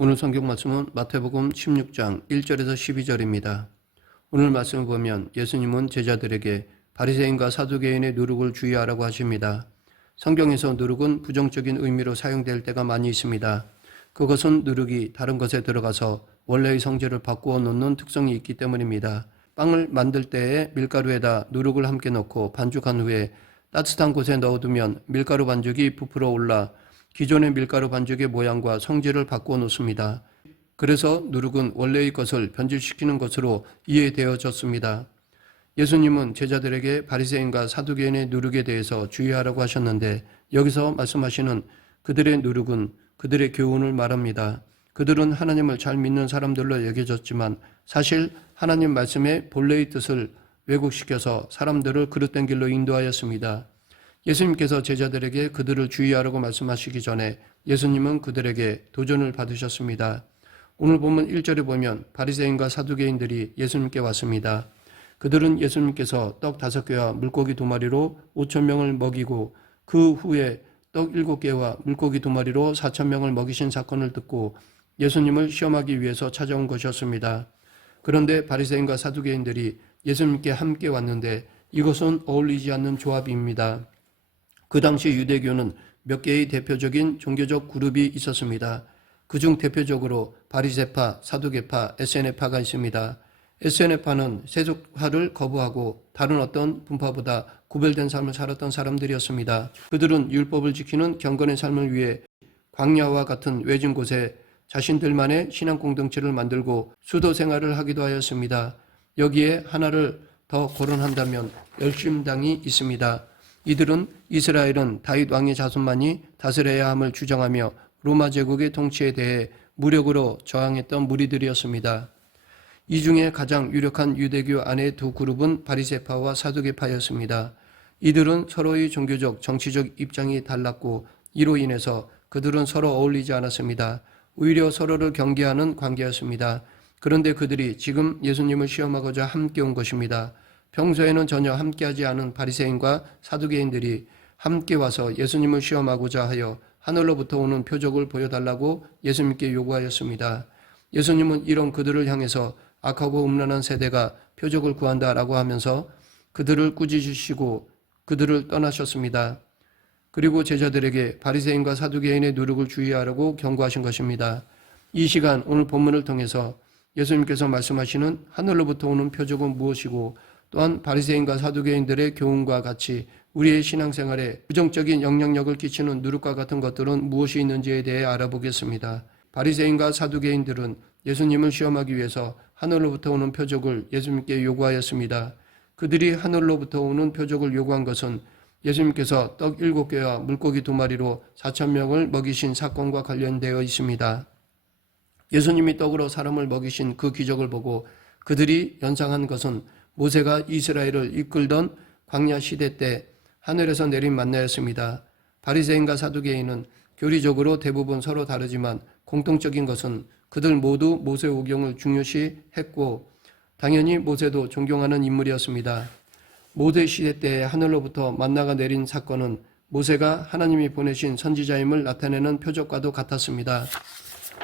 오늘 성경 말씀은 마태복음 16장 1절에서 12절입니다. 오늘 말씀을 보면 예수님은 제자들에게 바리새인과 사두개인의 누룩을 주의하라고 하십니다. 성경에서 누룩은 부정적인 의미로 사용될 때가 많이 있습니다. 그것은 누룩이 다른 것에 들어가서 원래의 성질을 바꾸어 놓는 특성이 있기 때문입니다. 빵을 만들 때에 밀가루에다 누룩을 함께 넣고 반죽한 후에 따뜻한 곳에 넣어두면 밀가루 반죽이 부풀어 올라 기존의 밀가루 반죽의 모양과 성질을 바꾸어 놓습니다. 그래서 누룩은 원래의 것을 변질시키는 것으로 이해되어졌습니다. 예수님은 제자들에게 바리새인과 사두개인의 누룩에 대해서 주의하라고 하셨는데 여기서 말씀하시는 그들의 누룩은 그들의 교훈을 말합니다. 그들은 하나님을 잘 믿는 사람들로 여겨졌지만 사실 하나님 말씀의 본래의 뜻을 왜곡시켜서 사람들을 그릇된 길로 인도하였습니다. 예수님께서 제자들에게 그들을 주의하라고 말씀하시기 전에 예수님은 그들에게 도전을 받으셨습니다. 오늘 본문 1절에 보면 바리새인과 사두개인들이 예수님께 왔습니다. 그들은 예수님께서 떡 5개와 물고기 2마리로 5,000명을 먹이고 그 후에 떡 7개와 물고기 2마리로 4,000명을 먹이신 사건을 듣고 예수님을 시험하기 위해서 찾아온 것이었습니다. 그런데 바리새인과 사두개인들이 예수님께 함께 왔는데 이것은 어울리지 않는 조합입니다. 그 당시 유대교는 몇 개의 대표적인 종교적 그룹이 있었습니다. 그중 대표적으로 바리새파, 사두개파, 에세네파가 있습니다. 에세네파는 세속화를 거부하고 다른 어떤 분파보다 구별된 삶을 살았던 사람들이었습니다. 그들은 율법을 지키는 경건의 삶을 위해 광야와 같은 외진 곳에 자신들만의 신앙 공동체를 만들고 수도 생활을 하기도 하였습니다. 여기에 하나를 더 거론한다면 열심당이 있습니다. 이들은 이스라엘은 다윗 왕의 자손만이 다스려야 함을 주장하며 로마 제국의 통치에 대해 무력으로 저항했던 무리들이었습니다. 이 중에 가장 유력한 유대교 안의 두 그룹은 바리새파와 사두개파였습니다. 이들은 서로의 종교적, 정치적 입장이 달랐고 이로 인해서 그들은 서로 어울리지 않았습니다. 오히려 서로를 경계하는 관계였습니다. 그런데 그들이 지금 예수님을 시험하고자 함께 온 것입니다. 평소에는 전혀 함께하지 않은 바리새인과 사두개인들이 함께 와서 예수님을 시험하고자 하여 하늘로부터 오는 표적을 보여달라고 예수님께 요구하였습니다. 예수님은 이런 그들을 향해서 악하고 음란한 세대가 표적을 구한다라고 하면서 그들을 꾸짖으시고 그들을 떠나셨습니다. 그리고 제자들에게 바리새인과 사두개인의 누룩을 주의하라고 경고하신 것입니다. 이 시간 오늘 본문을 통해서 예수님께서 말씀하시는 하늘로부터 오는 표적은 무엇이고 또한 바리새인과 사두개인들의 교훈과 같이 우리의 신앙생활에 부정적인 영향력을 끼치는 누룩과 같은 것들은 무엇이 있는지에 대해 알아보겠습니다. 바리새인과 사두개인들은 예수님을 시험하기 위해서 하늘로부터 오는 표적을 예수님께 요구하였습니다. 그들이 하늘로부터 오는 표적을 요구한 것은 예수님께서 떡 7개와 물고기 2마리로 4,000명을 먹이신 사건과 관련되어 있습니다. 예수님이 떡으로 사람을 먹이신 그 기적을 보고 그들이 연상한 것은 모세가 이스라엘을 이끌던 광야 시대 때 하늘에서 내린 만나였습니다. 바리새인과 사두개인은 교리적으로 대부분 서로 다르지만 공통적인 것은 그들 모두 모세 오경을 중요시했고 당연히 모세도 존경하는 인물이었습니다. 모세 시대 때 하늘로부터 만나가 내린 사건은 모세가 하나님이 보내신 선지자임을 나타내는 표적과도 같았습니다.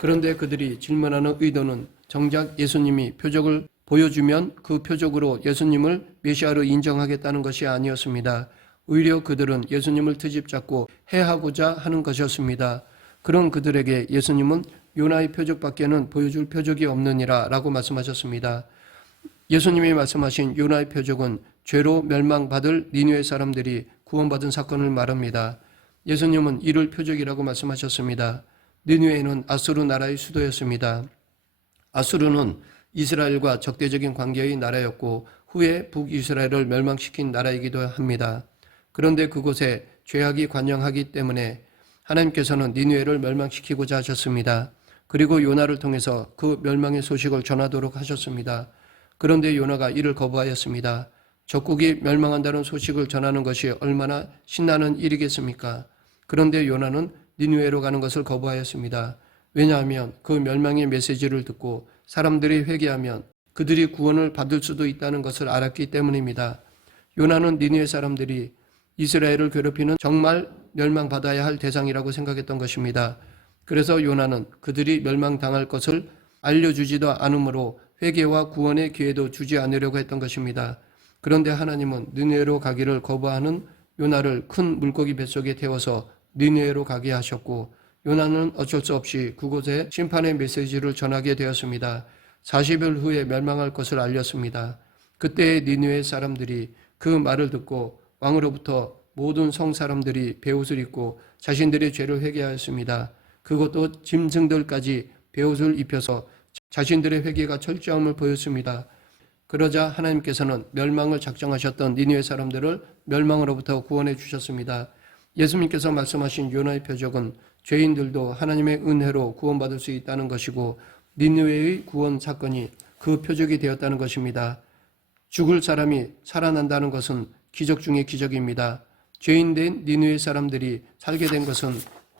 그런데 그들이 질문하는 의도는 정작 예수님이 표적을 보여주면 그 표적으로 예수님을 메시아로 인정하겠다는 것이 아니었습니다. 오히려 그들은 예수님을 트집잡고 해하고자 하는 것이었습니다. 그런 그들에게 예수님은 요나의 표적밖에는 보여줄 표적이 없느니라 라고 말씀하셨습니다. 예수님이 말씀하신 요나의 표적은 죄로 멸망받을 니느웨 사람들이 구원받은 사건을 말합니다. 예수님은 이를 표적이라고 말씀하셨습니다. 니느웨는 아수르 나라의 수도였습니다. 아수르는 이스라엘과 적대적인 관계의 나라였고 후에 북이스라엘을 멸망시킨 나라이기도 합니다. 그런데 그곳에 죄악이 관영하기 때문에 하나님께서는 니느웨를 멸망시키고자 하셨습니다. 그리고 요나를 통해서 그 멸망의 소식을 전하도록 하셨습니다. 그런데 요나가 이를 거부하였습니다. 적국이 멸망한다는 소식을 전하는 것이 얼마나 신나는 일이겠습니까? 그런데 요나는 니느웨로 가는 것을 거부하였습니다. 왜냐하면 그 멸망의 메시지를 듣고 사람들이 회개하면 그들이 구원을 받을 수도 있다는 것을 알았기 때문입니다. 요나는 니느웨 사람들이 이스라엘을 괴롭히는 정말 멸망받아야 할 대상이라고 생각했던 것입니다. 그래서 요나는 그들이 멸망당할 것을 알려주지도 않으므로 회개와 구원의 기회도 주지 않으려고 했던 것입니다. 그런데 하나님은 니느웨로 가기를 거부하는 요나를 큰 물고기 뱃속에 태워서 니느웨로 가게 하셨고, 요나는 어쩔 수 없이 그곳에 심판의 메시지를 전하게 되었습니다. 40일 후에 멸망할 것을 알렸습니다. 그때의 니느웨 사람들이 그 말을 듣고 왕으로부터 모든 성 사람들이 베옷을 입고 자신들의 죄를 회개하였습니다. 그것도 짐승들까지 베옷을 입혀서 자신들의 회개가 철저함을 보였습니다. 그러자 하나님께서는 멸망을 작정하셨던 니느웨 사람들을 멸망으로부터 구원해 주셨습니다. 예수님께서 말씀하신 요나의 표적은 죄인들도 하나님의 은혜로 구원받을 수 있다는 것이고, 니느웨의 구원 사건이 그 표적이 되었다는 것입니다. 죽을 사람이 살아난다는 것은 기적 중의 기적입니다. 죄인된 니느웨 사람들이 살게 된 것은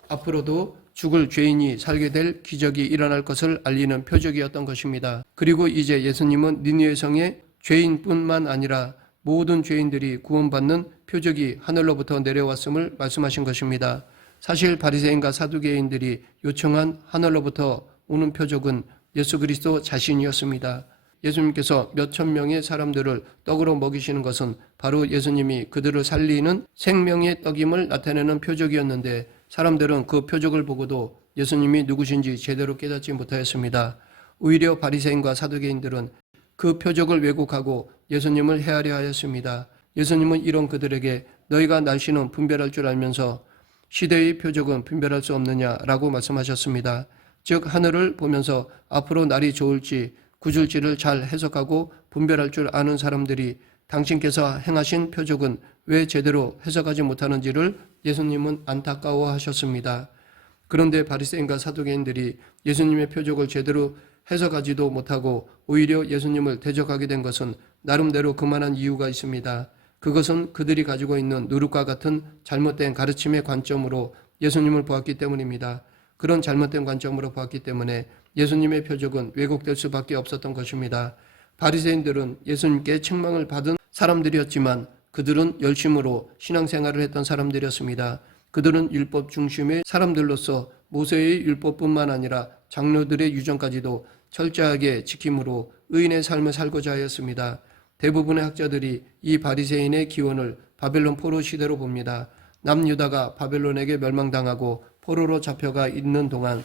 앞으로도 죽을 죄인이 살게 될 기적이 일어날 것을 알리는 표적이었던 것입니다. 그리고 이제 예수님은 니느웨 성의 죄인뿐만 아니라 모든 죄인들이 구원받는 표적이 하늘로부터 내려왔음을 말씀하신 것입니다. 사실 바리새인과 사두개인들이 요청한 하늘로부터 오는 표적은 예수 그리스도 자신이었습니다. 예수님께서 몇천 명의 사람들을 떡으로 먹이시는 것은 바로 예수님이 그들을 살리는 생명의 떡임을 나타내는 표적이었는데, 사람들은 그 표적을 보고도 예수님이 누구신지 제대로 깨닫지 못하였습니다. 오히려 바리새인과 사두개인들은 그 표적을 왜곡하고 예수님을 헤아려 하였습니다. 예수님은 이런 그들에게 너희가 날씨는 분별할 줄 알면서 시대의 표적은 분별할 수 없느냐라고 말씀하셨습니다. 즉 하늘을 보면서 앞으로 날이 좋을지 굳을지를 잘 해석하고 분별할 줄 아는 사람들이 당신께서 행하신 표적은 왜 제대로 해석하지 못하는지를 예수님은 안타까워하셨습니다. 그런데 바리새인과 사두개인들이 예수님의 표적을 제대로 해석하지도 못하고 오히려 예수님을 대적하게 된 것은 나름대로 그만한 이유가 있습니다. 그것은 그들이 가지고 있는 누룩과 같은 잘못된 가르침의 관점으로 예수님을 보았기 때문입니다. 그런 잘못된 관점으로 보았기 때문에 예수님의 표적은 왜곡될 수밖에 없었던 것입니다. 바리새인들은 예수님께 책망을 받은 사람들이었지만 그들은 열심으로 신앙생활을 했던 사람들이었습니다. 그들은 율법 중심의 사람들로서 모세의 율법뿐만 아니라 장로들의 유전까지도 철저하게 지킴으로 의인의 삶을 살고자 하였습니다. 대부분의 학자들이 이 바리새인의 기원을 바벨론 포로 시대로 봅니다. 남유다가 바벨론에게 멸망당하고 포로로 잡혀가 있는 동안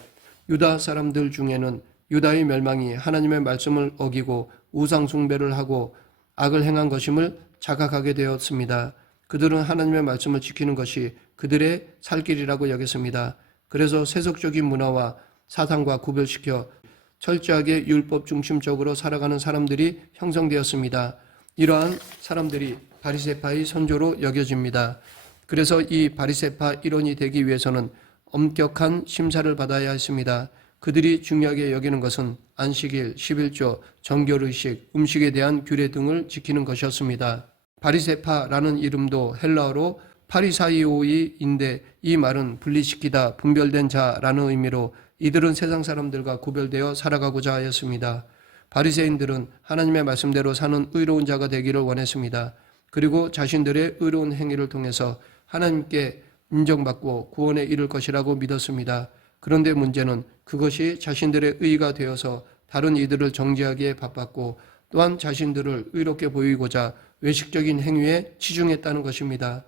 유다 사람들 중에는 유다의 멸망이 하나님의 말씀을 어기고 우상 숭배를 하고 악을 행한 것임을 자각하게 되었습니다. 그들은 하나님의 말씀을 지키는 것이 그들의 살 길이라고 여겼습니다. 그래서 세속적인 문화와 사상과 구별시켜 철저하게 율법 중심적으로 살아가는 사람들이 형성되었습니다. 이러한 사람들이 바리새파의 선조로 여겨집니다. 그래서 이 바리새파 일원이 되기 위해서는 엄격한 심사를 받아야 했습니다. 그들이 중요하게 여기는 것은 안식일, 11조, 정결의식, 음식에 대한 규례 등을 지키는 것이었습니다. 바리새파라는 이름도 헬라어로 파리사이오이인데 이 말은 분리시키다, 분별된 자라는 의미로 이들은 세상 사람들과 구별되어 살아가고자 하였습니다. 바리새인들은 하나님의 말씀대로 사는 의로운 자가 되기를 원했습니다. 그리고 자신들의 의로운 행위를 통해서 하나님께 인정받고 구원에 이를 것이라고 믿었습니다. 그런데 문제는 그것이 자신들의 의가 되어서 다른 이들을 정죄하기에 바빴고 또한 자신들을 의롭게 보이고자 외식적인 행위에 치중했다는 것입니다.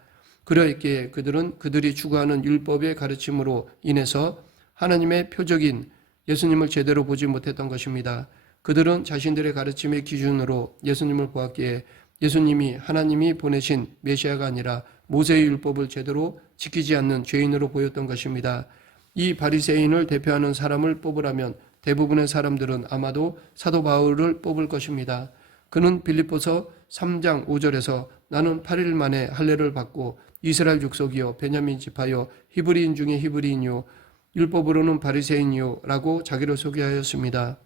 그러했기에 그들은 그들이 추구하는 율법의 가르침으로 인해서 하나님의 표적인 예수님을 제대로 보지 못했던 것입니다. 그들은 자신들의 가르침의 기준으로 예수님을 보았기에 예수님이 하나님이 보내신 메시아가 아니라 모세의 율법을 제대로 지키지 않는 죄인으로 보였던 것입니다. 이 바리새인을 대표하는 사람을 뽑으라면 대부분의 사람들은 아마도 사도 바울을 뽑을 것입니다. 그는 빌립보서 3장 5절에서 나는 8일 만에 할례를 받고 이스라엘 족속이요 베냐민 지파요 히브리인 중에 히브리인이요 율법으로는 바리새인이요 라고 자기를 소개하였습니다.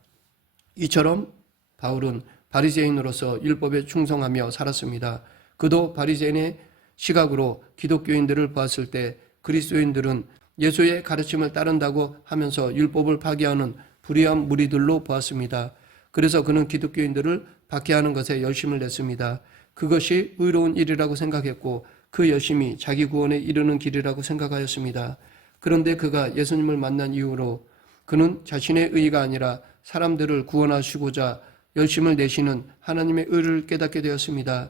이처럼 바울은 바리새인으로서 율법에 충성하며 살았습니다. 그도 바리새인의 시각으로 기독교인들을 보았을 때 그리스도인들은 예수의 가르침을 따른다고 하면서 율법을 파괴하는 불의한 무리들로 보았습니다. 그래서 그는 기독교인들을 박해하는 것에 열심을 냈습니다. 그것이 의로운 일이라고 생각했고 그 열심이 자기 구원에 이르는 길이라고 생각하였습니다. 그런데 그가 예수님을 만난 이후로 그는 자신의 의가 아니라 사람들을 구원하시고자 열심을 내시는 하나님의 의를 깨닫게 되었습니다.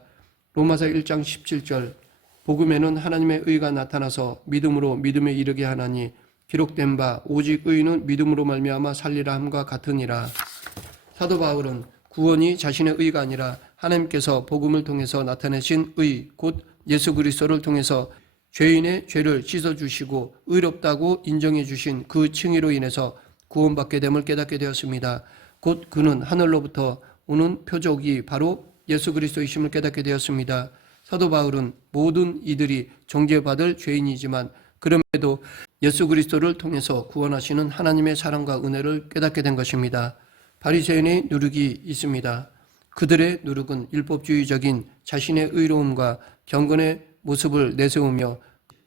로마서 1장 17절 복음에는 하나님의 의가 나타나서 믿음으로 믿음에 이르게 하나니 기록된 바 오직 의인은 믿음으로 말미암아 살리라 함과 같으니라. 사도 바울은 구원이 자신의 의가 아니라 하나님께서 복음을 통해서 나타내신 의, 곧 예수 그리스도를 통해서 죄인의 죄를 씻어주시고 의롭다고 인정해 주신 그 칭의로 인해서 구원받게 됨을 깨닫게 되었습니다. 곧 그는 하늘로부터 오는 표적이 바로 예수 그리스도이심을 깨닫게 되었습니다. 사도 바울은 모든 이들이 정죄받을 죄인이지만 그럼에도 예수 그리스도를 통해서 구원하시는 하나님의 사랑과 은혜를 깨닫게 된 것입니다. 바리새인의 누룩이 있습니다. 그들의 누룩은 율법주의적인 자신의 의로움과 경건의 모습을 내세우며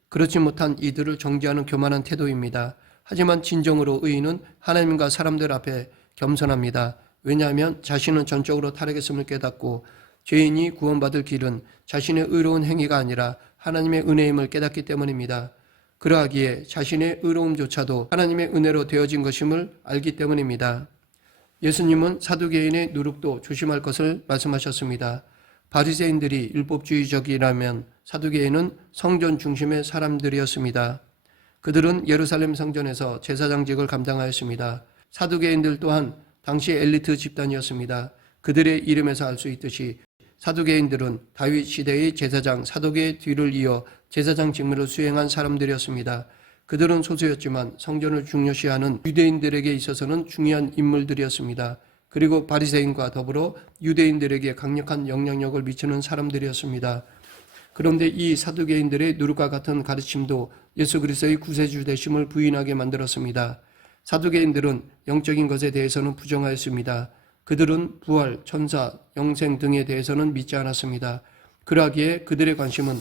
그렇지 못한 이들을 정죄하는 교만한 태도입니다. 하지만 진정으로 의인은 하나님과 사람들 앞에 겸손합니다. 왜냐하면 자신은 전적으로 타락했음을 깨닫고 죄인이 구원받을 길은 자신의 의로운 행위가 아니라 하나님의 은혜임을 깨닫기 때문입니다. 그러하기에 자신의 의로움조차도 하나님의 은혜로 되어진 것임을 알기 때문입니다. 예수님은 사두개인의 누룩도 조심할 것을 말씀하셨습니다. 바리새인들이 율법주의적이라면 사두개인은 성전 중심의 사람들이었습니다. 그들은 예루살렘 성전에서 제사장직을 감당하였습니다. 사두개인들 또한 당시 엘리트 집단이었습니다. 그들의 이름에서 알 수 있듯이 사두개인들은 다윗 시대의 제사장 사독의 뒤를 이어 제사장 직무를 수행한 사람들이었습니다. 그들은 소수였지만 성전을 중요시하는 유대인들에게 있어서는 중요한 인물들이었습니다. 그리고 바리새인과 더불어 유대인들에게 강력한 영향력을 미치는 사람들이었습니다. 그런데 이 사두개인들의 누룩과 같은 가르침도 예수 그리스도의 구세주 되심을 부인하게 만들었습니다. 사두개인들은 영적인 것에 대해서는 부정하였습니다. 그들은 부활, 천사, 영생 등에 대해서는 믿지 않았습니다. 그러하기에 그들의 관심은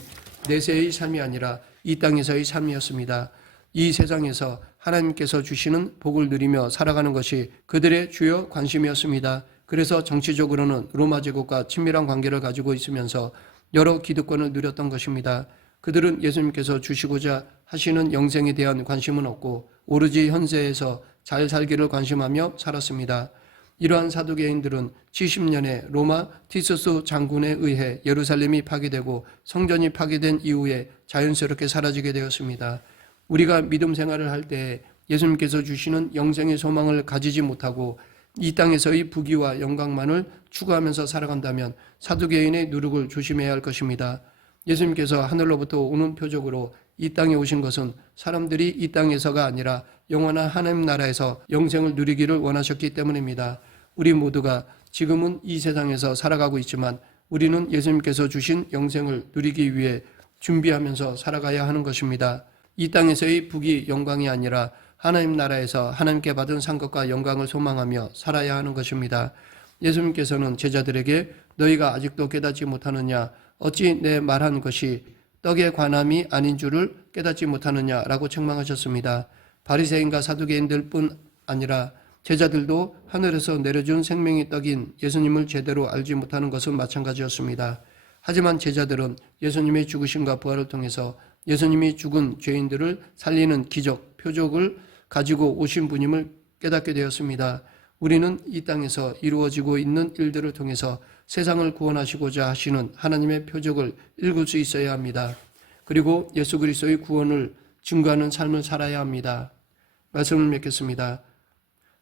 내세의 삶이 아니라 이 땅에서의 삶이었습니다. 이 세상에서 하나님께서 주시는 복을 누리며 살아가는 것이 그들의 주요 관심이었습니다. 그래서 정치적으로는 로마 제국과 친밀한 관계를 가지고 있으면서 여러 기득권을 누렸던 것입니다. 그들은 예수님께서 주시고자 하시는 영생에 대한 관심은 없고 오로지 현세에서 잘 살기를 관심하며 살았습니다. 이러한 사두개인들은 70년에 로마 티소스 장군에 의해 예루살렘이 파괴되고 성전이 파괴된 이후에 자연스럽게 사라지게 되었습니다. 우리가 믿음 생활을 할 때 예수님께서 주시는 영생의 소망을 가지지 못하고 이 땅에서의 부귀와 영광만을 추구하면서 살아간다면 사두개인의 누룩을 조심해야 할 것입니다. 예수님께서 하늘로부터 오는 표적으로 이 땅에 오신 것은 사람들이 이 땅에서가 아니라 영원한 하나님 나라에서 영생을 누리기를 원하셨기 때문입니다. 우리 모두가 지금은 이 세상에서 살아가고 있지만 우리는 예수님께서 주신 영생을 누리기 위해 준비하면서 살아가야 하는 것입니다. 이 땅에서의 부귀 영광이 아니라 하나님 나라에서 하나님께 받은 상급과 영광을 소망하며 살아야 하는 것입니다. 예수님께서는 제자들에게 너희가 아직도 깨닫지 못하느냐 어찌 내 말한 것이 떡의 관함이 아닌 줄을 깨닫지 못하느냐라고 책망하셨습니다. 바리새인과 사두개인들뿐 아니라 제자들도 하늘에서 내려준 생명의 떡인 예수님을 제대로 알지 못하는 것은 마찬가지였습니다. 하지만 제자들은 예수님의 죽으심과 부활을 통해서 예수님이 죽은 죄인들을 살리는 기적, 표적을 가지고 오신 분임을 깨닫게 되었습니다. 우리는 이 땅에서 이루어지고 있는 일들을 통해서 세상을 구원하시고자 하시는 하나님의 표적을 읽을 수 있어야 합니다. 그리고 예수 그리스도의 구원을 증거하는 삶을 살아야 합니다. 말씀을 맺겠습니다.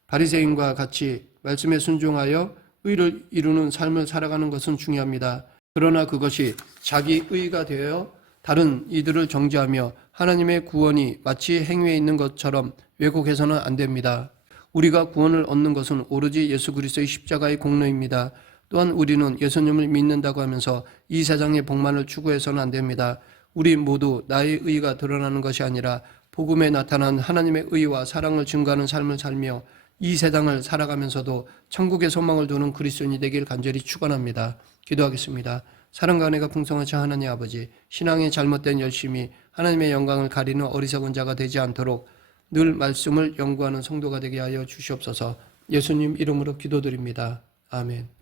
바리새인과 같이 말씀에 순종하여 의를 이루는 삶을 살아가는 것은 중요합니다. 그러나 그것이 자기 의가 되어 다른 이들을 정죄하며 하나님의 구원이 마치 행위에 있는 것처럼 왜곡해서는 안 됩니다. 우리가 구원을 얻는 것은 오로지 예수 그리스도의 십자가의 공로입니다. 또한 우리는 예수님을 믿는다고 하면서 이 세상의 복만을 추구해서는 안 됩니다. 우리 모두 나의 의가 드러나는 것이 아니라 복음에 나타난 하나님의 의와 사랑을 증거하는 삶을 살며 이 세상을 살아가면서도 천국의 소망을 두는 그리스도인이 되길 간절히 축원합니다. 기도하겠습니다. 사랑과 은혜가 풍성하신 하나님 아버지, 신앙의 잘못된 열심이 하나님의 영광을 가리는 어리석은 자가 되지 않도록 늘 말씀을 연구하는 성도가 되게 하여 주시옵소서. 예수님 이름으로 기도드립니다. 아멘.